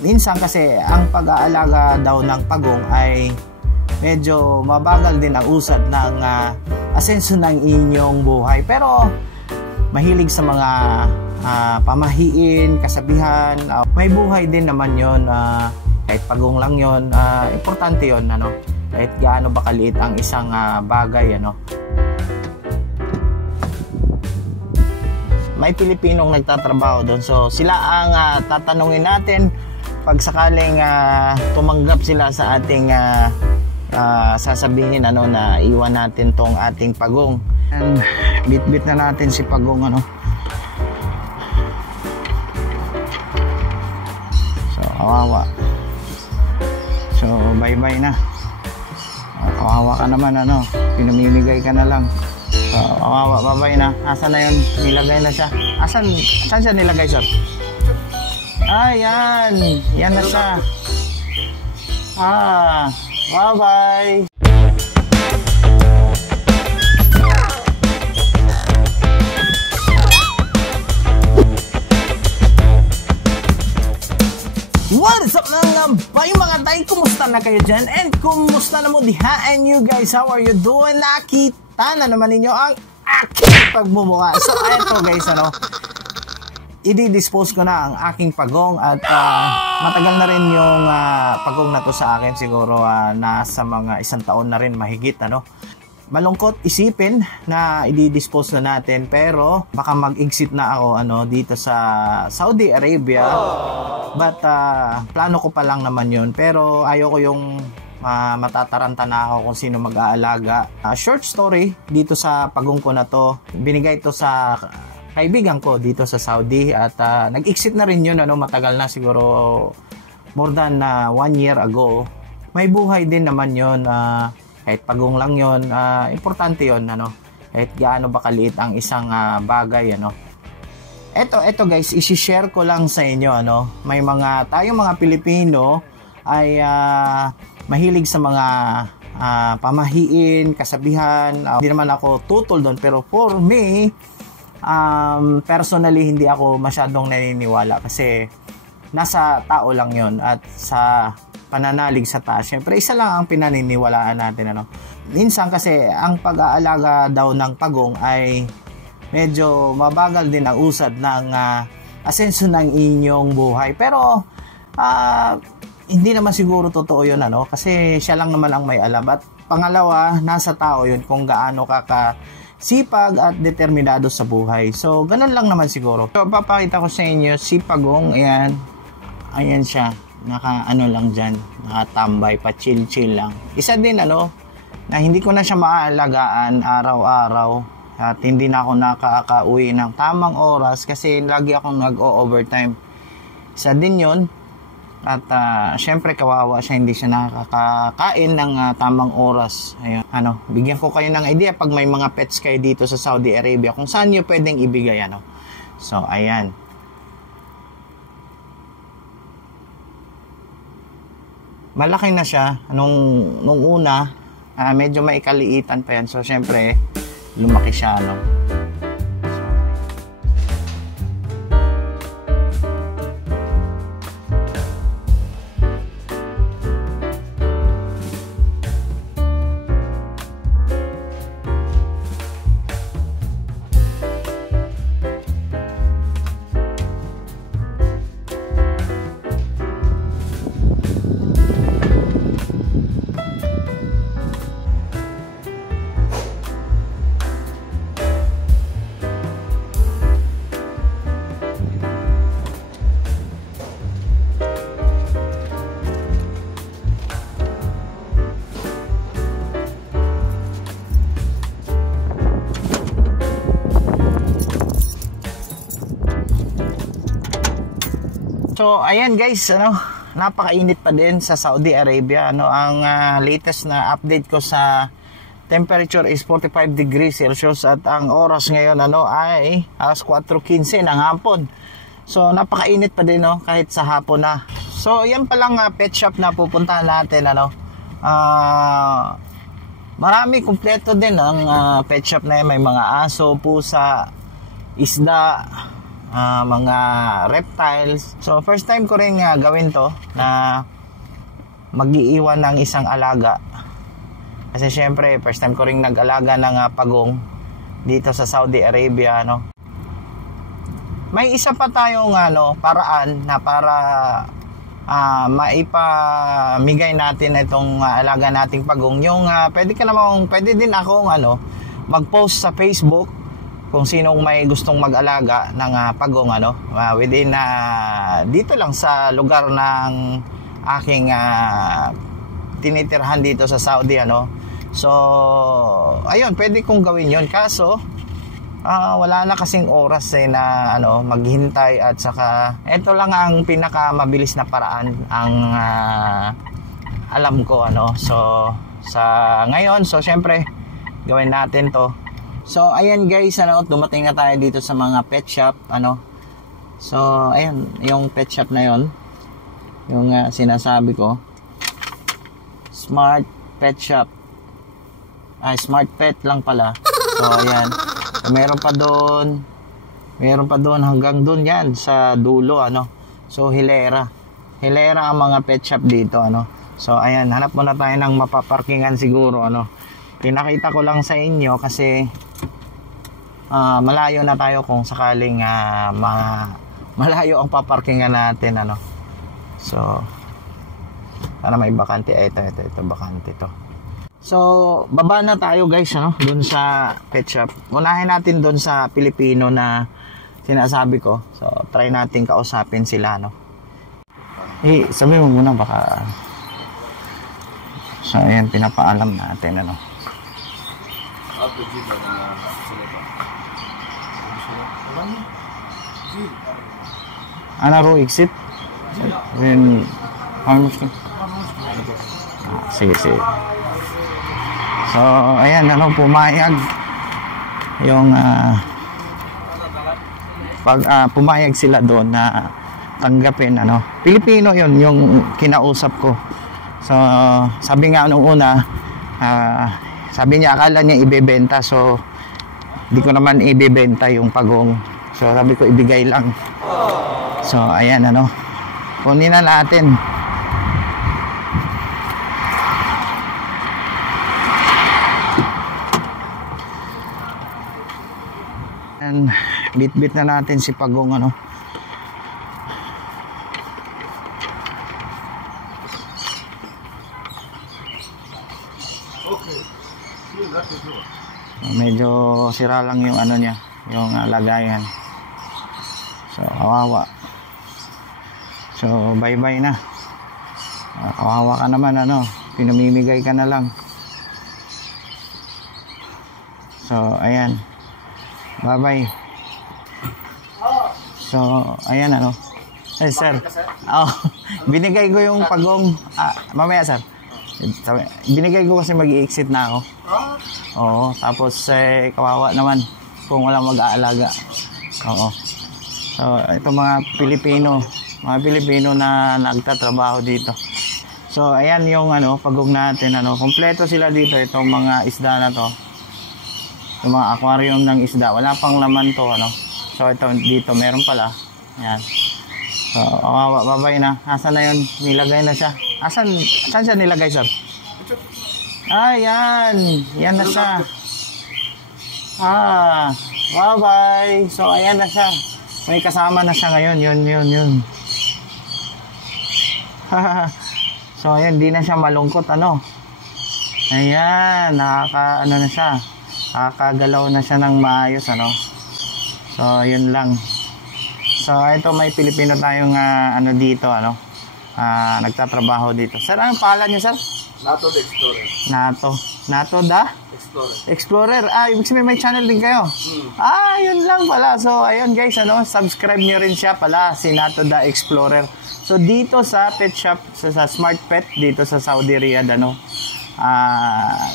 minsan kasi ang pag-aalaga daw ng pagong ay medyo mabagal din ang usad ng asenso ng inyong buhay. Pero mahilig sa mga pamahiin, kasabihan, may buhay din naman yon. Kahit pagong lang yon, importante yon, ano, kahit gaano ba kaliit ang isang bagay, ano. May Pilipinong nagtatrabaho doon, so sila ang tatanungin natin pag sakaling tumanggap sila sa ating sasabihin, ano, na iwan natin tong ating pagong. And bit-bit na natin si pagong, ano. So kawawa, so bye-bye na. Kawawa ka naman, ano, pinamimigay ka na lang. So, babay na. Asan na yun? Nilagay na siya. Saan siya nilagay, sir? Yan. Yan na siya. Bye-bye. What's up na ba yung mga tay? Kumusta na kayo dyan? And kumusta na mo diha? And you guys, how are you doing? Nakita na naman ninyo ang aking pagmumuka. So, eto guys, ano, i-dispose ko na ang aking pagong. At matagal na rin yung pagong na to sa akin. Siguro nasa mga 1 taon na rin mahigit, ano. Malungkot isipin na i-dispose na natin, pero baka mag-exit na ako, ano, dito sa Saudi Arabia. But plano ko pa lang naman yun, pero ayoko yung matataranta na ako kung sino mag-aalaga. Short story dito sa pagong ko na to, binigay to sa kaibigan ko dito sa Saudi, at nag-exit na rin yun, ano, matagal na, siguro more than 1 year ago. May buhay din naman yun, kahit pagong lang yon, importante yon, ano, kahit gaano ba kaliit ang isang bagay, ano. Eto guys, i-share ko lang sa inyo, ano, may tayong mga Pilipino ay mahilig sa mga pamahiin, kasabihan. Hindi naman ako tutol doon, pero for me, personally, hindi ako masyadong naniniwala kasi nasa tao lang yon, at sa pananalig sa taas, syempre isa lang ang pinaniniwalaan natin, ano. Minsan kasi ang pag-aalaga daw ng pagong ay medyo mabagal din ang usad ng asenso ng inyong buhay. Pero hindi naman siguro totoo yun, ano, kasi siya lang naman ang may alam. At pangalawa, nasa tao yun kung gaano sipag at determinado sa buhay. So ganun lang naman siguro. So papakita ko sa inyo si pagong. Ayan siya, ano lang dyan, nakatambay pa, chill lang. Isa din, ano, na hindi ko na siya maaalagaan araw-araw, at hindi na ako nakaka-uwi ng tamang oras kasi lagi akong nag-o-overtime. Isa din yun. At syempre kawawa siya, hindi siya nakakain ng tamang oras. Ayun, ano, bigyan ko kayo ng idea pag may mga pets kayo dito sa Saudi Arabia kung saan nyo pwedeng ibigay, ano. So ayan, malaki na siya. Nung una, medyo maikaliitan pa yan. So, syempre, lumaki siya, ano. So ayan guys, ano, napakainit pa din sa Saudi Arabia, ano. Ang latest na update ko sa temperature is 45 degrees Celsius, at ang oras ngayon, ano, ay alas 4:15 ng hapon. So napakainit pa din, no, kahit sa hapon na. So yan palang pet shop na pupuntahan natin, ano. Marami, kumpleto din ang pet shop na yan. May mga aso, pusa, isda, mga reptiles. So first time ko rin gawin to na mag-iiwan ng isang alaga. Kasi syempre first time ko rin nag-alaga ng pagong dito sa Saudi Arabia, no. May isa pa tayong paraan na para maipamigay natin itong alaga nating pagong. Yung pwede din akong mag-post sa Facebook kung sinong may gustong mag-alaga ng pagong within dito lang sa lugar ng aking tinitirhan dito sa Saudi, So ayun, pwede kong gawin yun, kaso wala na kasing oras na maghintay, at saka ito lang ang pinakamabilis na paraan ang alam ko, so sa ngayon. So syempre gawin natin to. So ayan guys, dumating na tayo dito sa mga pet shop, so ayan yung pet shop na yon, yung sinasabi ko, Smart Pet Shop. Smart Pet lang pala. So ayan, meron pa doon hanggang doon yan sa dulo, so hilera ang mga pet shop dito, So ayan, hanap muna tayo ng mapaparkingan siguro, Pinakita ko lang sa inyo kasi malayo na tayo kung sakaling malayo ang paparkingan natin, So para may bakante. Ito bakante to. So baba na tayo guys, doon sa pet shop. Unahin natin doon sa Pilipino na sinasabi ko. So try natin kausapin sila, sabi mo muna baka. So ayan, pinapaalam natin, Ro exit. Then sige. So ayan, pumayag yung pumayag sila doon na tanggapin, Pilipino yon yung kinausap ko. So sabi nga nung una, sabi niya akala niya ibebenta, so hindi ko naman ibebenta yung pagong. So sabi ko ibigay lang. So ayan, kunin na natin. And bit-bit na natin si pagong, medyo sira lang yung niya, yung lagayan. So kawawa. So bye bye na. Kawawa ka naman, pinamimigay ka na lang. So ayan, bye bye. So ayan, sir, binigay ko yung pagong mamaya sir. Binigay ko kasi mag-i-exit na ako. Oo, tapos kawawa naman kung walang mag-aalaga. Oo. So ito mga Pilipino na nagtatrabaho dito. So ayan yung pagong natin, kompleto sila dito. Itong mga isda na to, yung mga aquarium ng isda, wala pang laman to, So ito dito meron pala. Ayan. So babay na. Asan na yun? Nilagay na siya. Saan siya nilagay, sir? Yan. Yan na siya. Bye-bye. So, ayan na siya. May kasama na siya ngayon. Yun. So, ayan. Di na siya malungkot, Ayan. Na siya. Nakakagalaw na siya ng maayos, So, yun lang. So, ito may Pilipino tayong, dito, nagtatrabaho dito. Sir, anong pangalan niyo, sir? Nato the Explorer. Nato the Explorer. Ibig sabihin may channel din kayo. Yun lang pala. So ayun guys, subscribe niyo rin siya pala, si Nato the Explorer. So dito sa pet shop, sa Smart Pet dito sa Saudi Riyadh,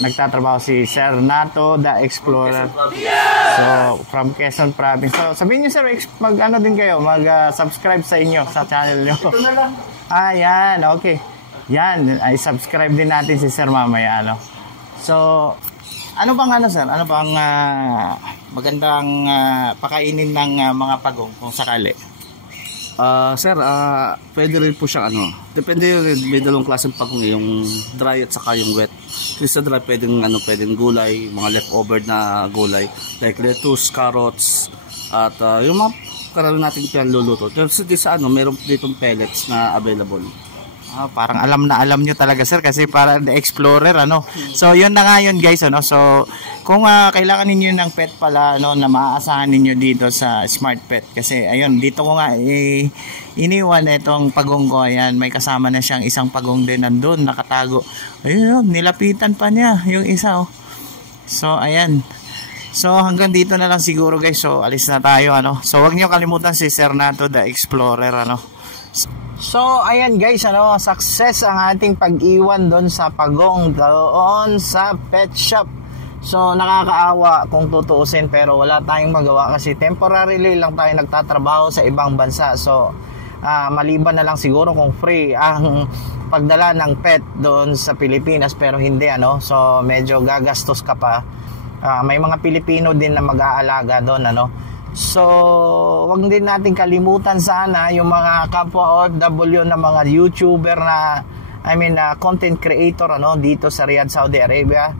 nagtatrabaho si Sir Nato the Explorer. So from Quezon Province. So sabihin niyo sir, din kayo, mag-subscribe sa inyo sa channel niyo. Ito na lang. Yan, okay. Yan, ay subscribe din natin si Sir mamaya, So, ano pang sir? Ano pang magandang pakainin ng mga pagong kung sakali? Sir, pwede rin po siya depende rin, may dalawang klaseng pagong yung dry at saka yung wet. Kasi sa dry pwedeng gulay, mga leftover na gulay like lettuce, carrots at yung mga karami natin pinaluluto. Kasi sa meron ditong pellets na available. Parang alam nyo talaga sir kasi para the explorer So yun na nga yun guys So kung kailangan ninyo ng pet pala na maaasahan ninyo dito sa Smart Pet kasi ayun dito ko nga iniwan itong pagong ko. Ayan, may kasama na siyang isang pagong din nandun nakatago. Ayun, nilapitan pa niya yung isa So ayan. So hanggang dito na lang siguro guys. So alis na tayo So wag niyo kalimutan si Sir Nato the Explorer So ayan guys success ang ating pag-iwan doon sa pagong doon sa pet shop. So nakakaawa kung tutuusin pero wala tayong magawa kasi temporarily lang tayo nagtatrabaho sa ibang bansa. So maliban na lang siguro kung free ang pagdala ng pet doon sa Pilipinas pero hindi So medyo gagastos ka pa. May mga Pilipino din na mag-aalaga doon So, wag din natin kalimutan sana yung mga kapwa OFW na mga YouTuber na content creator dito sa Riyadh, Saudi Arabia.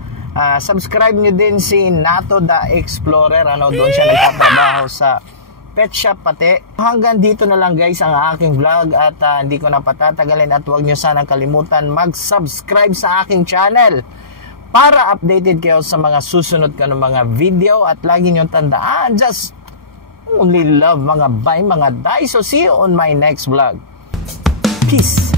Subscribe nyo din si Nato the Explorer doon siya nagtatrabaho sa pet shop pati. Hanggang dito na lang guys ang aking vlog at hindi ko na patatagalin at wag nyo sanang kalimutan mag-subscribe sa aking channel para updated kayo sa mga susunod ko ng mga video at lagi nyo tandaan just only love mga bay, mga day. So see you on my next vlog. Peace.